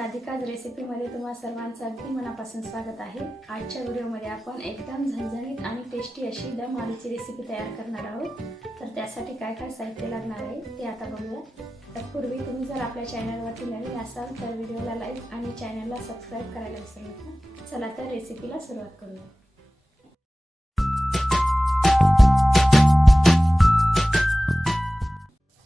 नमस्कार राधिकाज रेसिपीमध्ये तुम्हा सर्वांचं अगदी मनापासून स्वागत आहे. आजच्या व्हिडिओमध्ये आपण एकदम झणझणीत आणि टेस्टी अशी दम आलूची रेसिपी तयार करणार आहोत. तर त्यासाठी काय काय साहित्य लागणार आहे ते आता बघूया. तत्पूर्वी तुम्ही जर आपल्या चॅनलवरती नवीन असाल तर व्हिडिओला लाईक आणि चॅनलला सबस्क्राईब करायला विसरू नका. चला तर रेसिपीला सुरुवात करूया.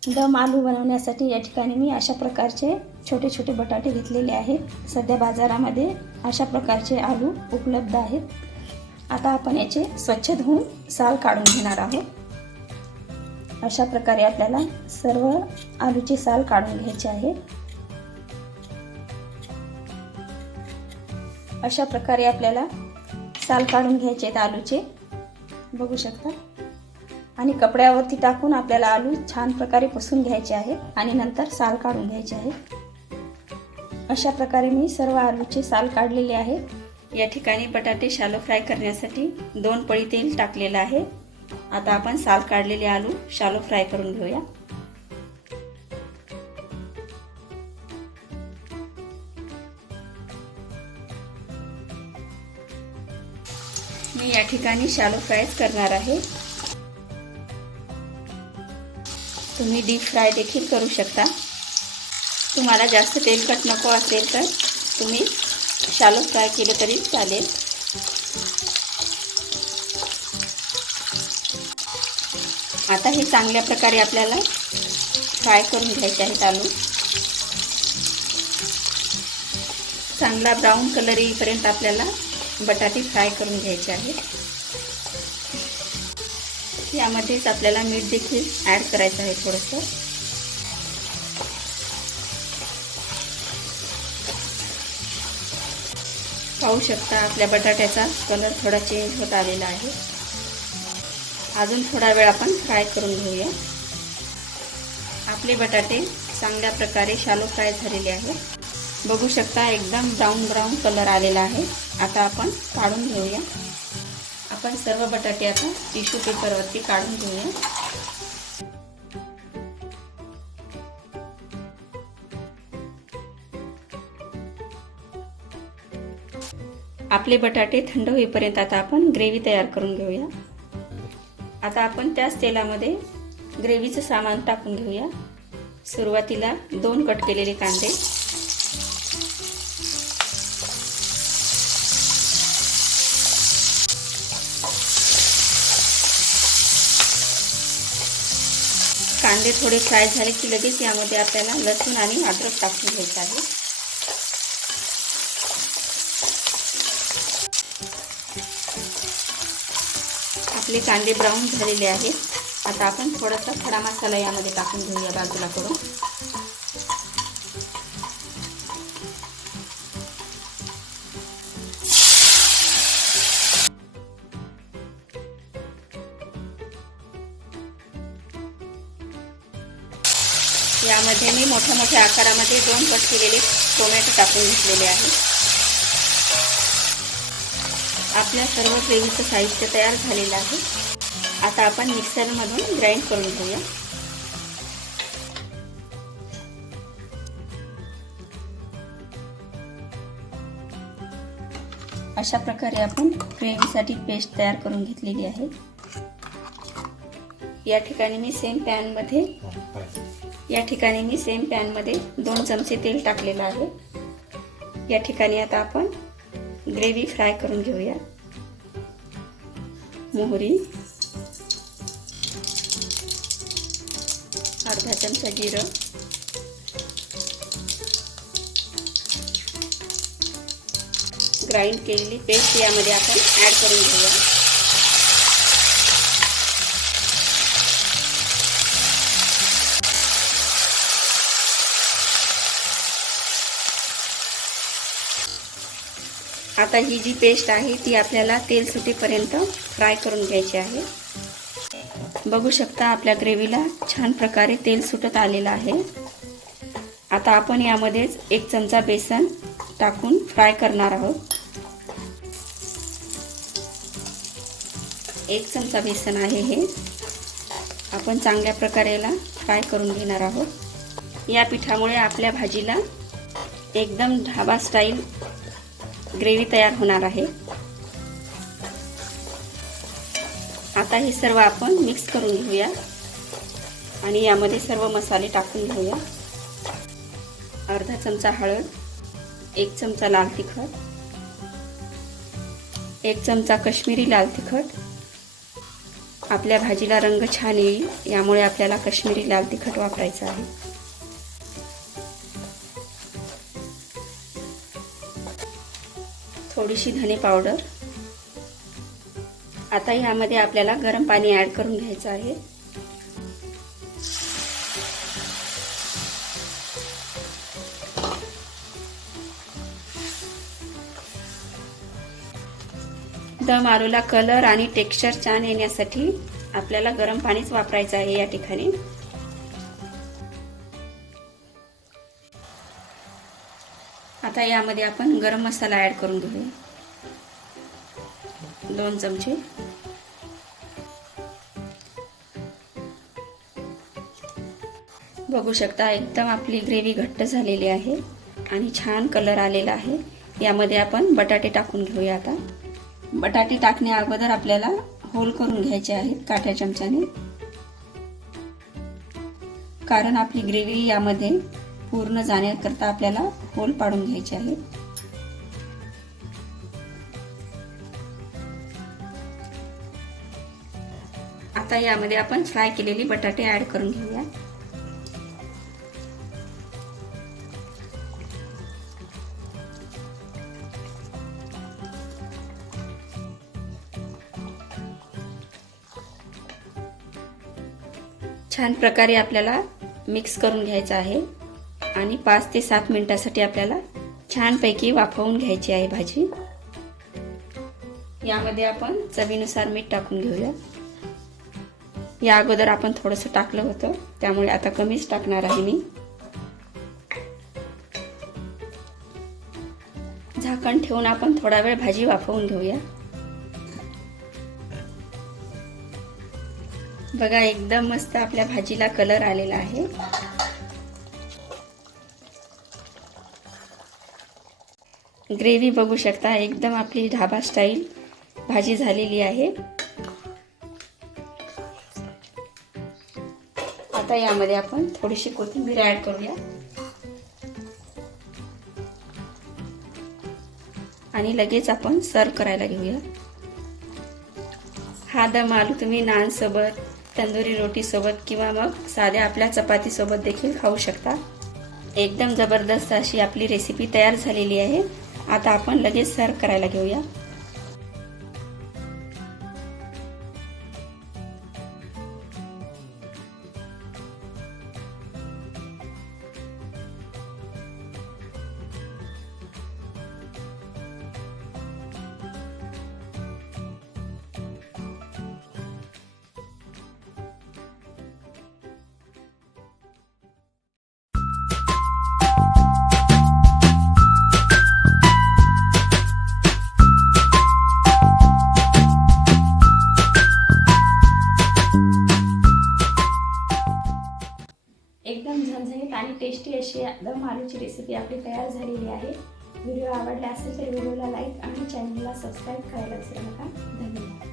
दम आलू बनवण्यासाठी या ठिकाणी मी अशा प्रकारचे छोटे छोटे बटाटे घेतलेले आहेत. सध्या बाजारामध्ये अशा प्रकारचे आलू उपलब्ध आहेत. आता आपण याचे स्वच्छ धुवून साल काढून घेणार आहोत. अशा प्रकारे आपल्याला सर्व आलूची साल काढून घ्यायची आहे. अशा प्रकारे आपल्याला साल काढून घ्यायचे आहेत आलूचे. बघू शकता. आणि कपड्यावरती टाकून आपल्याला आलू छान प्रकारे पुसून घ्यायचे आहे आणि नंतर साल काढून घ्यायचे आहे. अशा प्रकारे मी सर्व आलूचे साल काढलेले आहे. या ठिकाणी बटाटे शालो फ्राय करण्यासाठी दोन पळी तेल टाकलेलं आहे. आता आपण साल काढलेले आलू शालो फ्राय करून घेऊया. मी या ठिकाणी शालो फ्रायच करणार आहे. तुम्ही डीप फ्राय देखील करू शकता. तुम्हाला जास्त तेलकट नको असेल तर तुम्ही शालो फ्राय केलं तरी चालेल. आता हे चांगल्या प्रकारे आपल्याला फ्राय करून घ्यायचे आहेत आलू. चांगला ब्राऊन कलर येईपर्यंत आपल्याला बटाटे फ्राय करून घ्यायचे आहेत. यामध्येच आपल्याला मीठ देखील ॲड करायचं आहे थोडंसं. पाहू शकता आपल्या बटाट्याचा कलर थोडा चेंज होत आलेला आहे. अजून थोडा वेळ आपण फ्राय करून घेऊया. आपले बटाटे चांगल्या प्रकारे शालो फ्राय झालेले आहेत बघू शकता एकदम ब्राऊन ब्राऊन कलर आलेला आहे. आता आपण काढून घेऊया. आपण सर्व बटाटे आता टिश्यू पेपरवरती काढून घेऊया. आपले बटाटे थंड होईपर्यंत आता आपण ग्रेव्ही तयार करून घेऊया. आता आपण त्याच तेलामध्ये ग्रेव्हीचं सामान टाकून घेऊया. सुरुवातीला दोन कट केलेले कांदे. कांदे थोडे फ्राय झाले की लगेच यामध्ये आपल्याला लसूण आणि अद्रक टाकून घ्यायचं आहे. आपले कांदे ब्राऊन झालेले आहेत. आता आपण थोडासा खडा मसाला यामध्ये टाकून घेऊया बाजूला करून. यामध्ये मी मोठ्या मोठ्या आकारामध्ये दोन कट केलेले टोमॅटो टाकून घेतलेले आहे. आपल्या सर्व ग्रेव्हीचं साहित्य तयार झालेलं आहे. आता आपण मिक्सरमधून ग्राइंड करून घेऊया. अशा प्रकारे आपण ग्रेव्हीसाठी पेस्ट तयार करून घेतलेली आहे. या ठिकाणी मी सेम पॅनमध्ये हो, या ठिकाणी मी सेम पॅनमध्ये दोन चमचे तेल टाकलेलं आहे. या ठिकाणी आता आपण ग्रेव्ही फ्राय करून घेऊया. मोहरी अर्धा चमचा जिरं ग्राइंड केलेली पेस्ट यामध्ये आपण ॲड करून घेऊया. आता ही जी पेस्ट आहे ती आपल्याला तेल सुटेपर्यंत फ्राय करून घ्यायची आहे. बघू शकता आपल्या ग्रेव्हीला छान प्रकारे तेल सुटत आलेलं आहे. आता आपण यामध्येच एक चमचा बेसन टाकून फ्राय करणार आहोत. एक चमचा बेसन आहे हे. आपण चांगल्या प्रकारे फ्राय करून घेणार आहोत. या पिठामुळे आपल्या भाजीला एकदम ढाबा स्टाईल ग्रेव्ही तयार होणार आहे. आता हे सर्व आपण मिक्स करून घेऊया. आणि यामध्ये सर्व मसाले टाकून घेऊया. अर्धा चमचा हळद एक चमचा लाल तिखट एक चमचा कश्मीरी लाल तिखट. आपल्या भाजीला रंग छान येईल यामुळे आपल्याला कश्मीरी लाल तिखट वापरायचं आहे. थोडीशी धने पावडर. आता यामध्ये आपल्याला गरम पाणी ॲड करून घ्यायचं आहे. दम आलूला कलर आणि टेक्स्चर छान येण्यासाठी आपल्याला गरम पाणीच वापरायचं आहे या ठिकाणी. आता यामध्ये आपण गरम मसाला ॲड करून घेऊया. दोन चमचे. बघू शकता एकदम आपली ग्रेव्ही घट्ट झालेली आहे आणि छान कलर आलेला आहे. यामध्ये आपण बटाटे टाकून घेऊया आता. बटाटे टाकण्या अगोदर आपल्याला होल करून घ्यायचे आहेत काठ्या चमच्याने. कारण आपली ग्रेव्ही यामध्ये पूर्ण जाण्याकरता आपल्याला होल पाडून घ्यायचे आहेत आता यामध्ये आपण फ्राय केलेली बटाटे ऍड करून घेऊया. छान प्रकारे आपल्याला मिक्स करून घ्यायचं आहे. आणि पाच ते सात मिनिटासाठी आपल्याला छानपैकी वाफवून घ्यायची आहे भाजी. यामध्ये आपण चवीनुसार मीठ टाकून घेऊया. या अगोदर आपण थोडंसं टाकलं होतं त्यामुळे आता कमीच टाकणार आहे मी. झाकण ठेवून आपण थोडा वेळ भाजी वाफवून घेऊया. बघा एकदम मस्त आपल्या भाजीला कलर आलेला आहे. ग्रेव्ही बघू शकता. एकदम आपली ढाबा स्टाईल. भाजी झालेली आहे. आता यामध्ये आपण थोडीशी कोथिंबीर ऍड करूया. आणि लगेच आपण सर्व करायला घेऊया. हा दम आलू तुम्ही नान सोबत तंदुरी रोटी सोबत किंवा मग साध्या आपल्या चपाती सोबत देखील खाऊ शकता. एकदम जबरदस्त अशी आपली रेसिपी तयार झालेली आहे. आता आपण लगेच सर्व करायला घेऊया. आलूची रेसिपी आपली तयार झालेली आहे. व्हिडिओ आवडला असेल तर व्हिडिओला लाईक आणि चॅनलला सबस्क्राईब करायला विसरू नका. धन्यवाद.